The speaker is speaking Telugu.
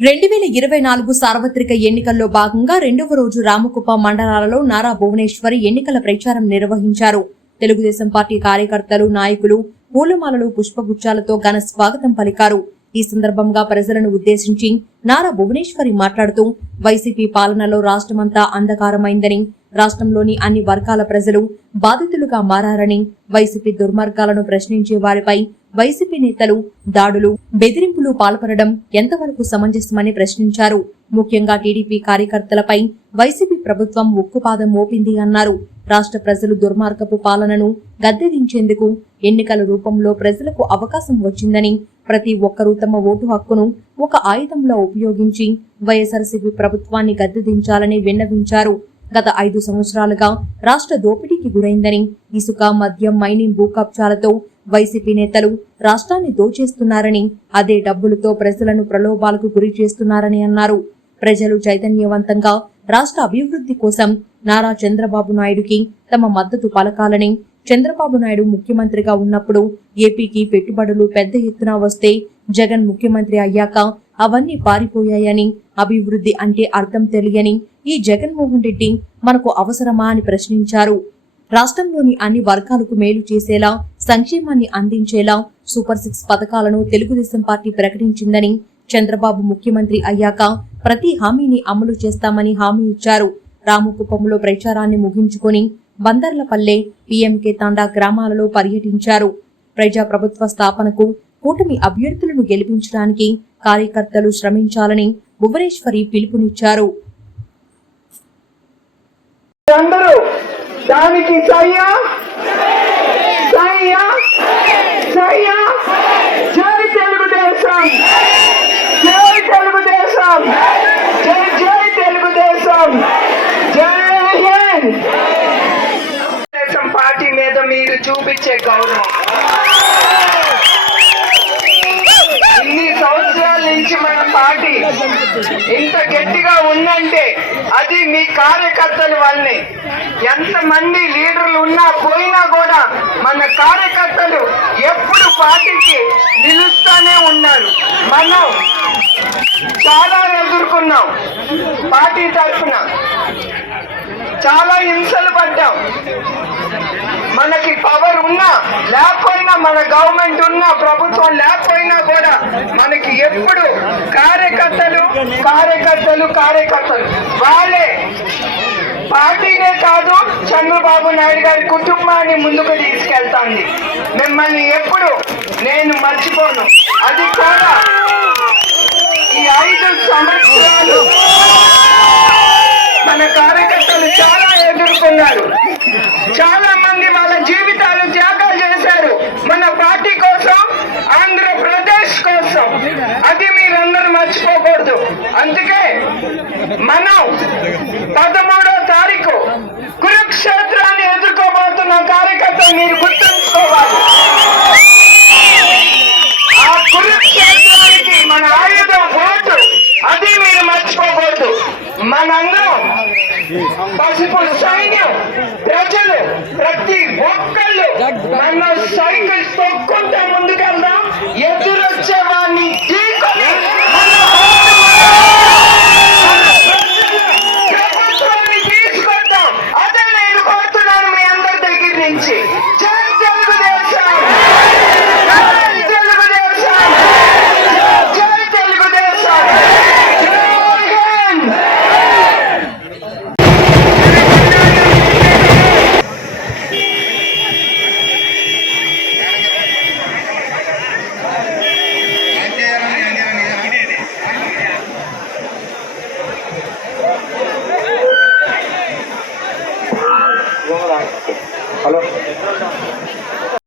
రెండు వేల ఇరవై నాలుగు సార్వత్రిక ఎన్నికల్లో భాగంగా రెండవ రోజు రామకుప్ప మండలాలలో నారా భువనేశ్వరి ఎన్నికల ప్రచారం నిర్వహించారు. తెలుగుదేశం పార్టీ కార్యకర్తలు నాయకులు పూలమాలలు పుష్పగుచ్చాలతో ఘన స్వాగతం పలికారు. ఈ సందర్భంగా ప్రజలను ఉద్దేశించి నారా భువనేశ్వరి మాట్లాడుతూ వైసీపీ పాలనలో రాష్ట్రమంతా అంధకారమైందని రాష్ట్రంలోని అన్ని వర్గాల ప్రజలు బాధితులుగా మారారని వైసీపీ దుర్మార్గాలను ప్రశ్నించే వారిపై వైసీపీ నేతలు దాడులు బెదిరింపులు పాల్పడడం ఎంతవరకు సమంజసమని ప్రశ్నించారు. ముఖ్యంగా టీడీపీ కార్యకర్తలపై వైసీపీ ప్రభుత్వం ఉక్కుపాదం మోపింది అన్నారు. రాష్ట్ర ప్రజలు దుర్మార్గపు పాలనను గద్దెదించేందుకు ఎన్నికల రూపంలో ప్రజలకు అవకాశం వచ్చిందని ప్రతి ఒక్కరూ తమ ఓటు హక్కును ఒక ఆయుధంలో ఉపయోగించి వైఎస్ఆర్సీపీ ప్రభుత్వాన్ని గద్దెదించాలని విన్నవించారు. గత ఐదు సంవత్సరాలుగా రాష్ట్ర దోపిడీకి గురైందని ఇసుక మద్యం మైనింగ్ భూకబ్జాలతో వైసీపీ నేతలు రాష్ట్రాన్ని దోచేస్తున్నారని అదే డబ్బులతో ప్రజలను ప్రలోభాలకు గురి చేస్తున్నారని అన్నారు. ప్రజలు చైతన్యవంతంగా రాష్ట్ర అభివృద్ధి కోసం నారా చంద్రబాబు నాయుడుకి తమ మద్దతు పలకాలని చంద్రబాబు నాయుడు ముఖ్యమంత్రిగా ఉన్నప్పుడు ఏపీకి పెట్టుబడులు పెద్ద ఎత్తున వస్తే జగన్ ముఖ్యమంత్రి అయ్యాక అవన్నీ పారిపోయాయని అభివృద్ధి అంటే అర్థం తెలియని ఈ జగన్మోహన్ రెడ్డి మనకు అవసరమా అని ప్రశ్నించారు. రాష్ట్రంలోని అన్ని వర్గాలకు మేలు చేసేలా సంక్షేమాన్ని అందించేలా సూపర్ సిక్స్ పథకాలను తెలుగుదేశం పార్టీ ప్రకటించిందని చంద్రబాబు ముఖ్యమంత్రి అయ్యాక ప్రతి హామీని అమలు చేస్తామని హామీ ఇచ్చారు. రామకుప్పంలో ప్రచారాన్ని ముగించుకొని బందర్లపల్లె పీఎంకే తాండా గ్రామాలలో పర్యటించారు. ప్రజా ప్రభుత్వ స్థాపనకు కూటమి అభ్యర్థులను గెలిపించడానికి కార్యకర్తలు శ్రమించాలని భువనేశ్వరి పిలుపునిచ్చారు. అందరూ దానికి మీరు చూపించే గౌరవం. ఇన్ని సంవత్సరాల నుంచి మన పార్టీ ఇంత గట్టిగా ఉందంటే అది మీ కార్యకర్తల వల్లే ఎంతమంది లీడర్లు ఉన్నా పోయినా కూడా మన కార్యకర్తలు ఎప్పుడు పార్టీకి నిలుస్తానే ఉన్నారు. మనం చాలా ఎదుర్కొన్నాం పార్టీ తరఫున. చాలా హింసలు పడ్డాం. మనకి పవర్ ఉన్నా లేకపోయినా మన గవర్నమెంట్ ఉన్నా ప్రభుత్వం లేకపోయినా కూడా మనకి ఎప్పుడు కార్యకర్తలు కార్యకర్తలు కార్యకర్తలు. వాళ్ళే. పార్టీనే కాదు చంద్రబాబు నాయుడు గారి కుటుంబాన్ని ముందుకు తీసుకెళ్తాంది. మిమ్మల్ని ఎప్పుడు నేను మర్చిపోను. అది కూడా ఈ ఐదు సంవత్సరాలు మన కార్యకర్తలు చాలా ఎదుర్కొన్నారు చాలా మంది వాళ్ళ జీవితాలు త్యాగాలు చేశారు మన పార్టీ కోసం ఆంధ్రప్రదేశ్ కోసం అది మీరందరూ మర్చిపోకూడదు అందుకే మనం పదమూడో తారీఖు కురుక్షేత్రాన్ని ఎదుర్కోబోతున్న కార్యకర్తలు మీరు గుర్తుంచుకోవాలి. ఆ కురుక్షేత్రానికి మన ఆయుధం ఓటు అది మీరు మర్చిపోకూడదు. మనందరం పసుపు సైన్యం ప్రజలు ప్రతి ఒక్కళ్ళు మన సైకిల్ తొక్కుంటే ముందుకెళ్దాం. ఎదురొచ్చేవారు Hola.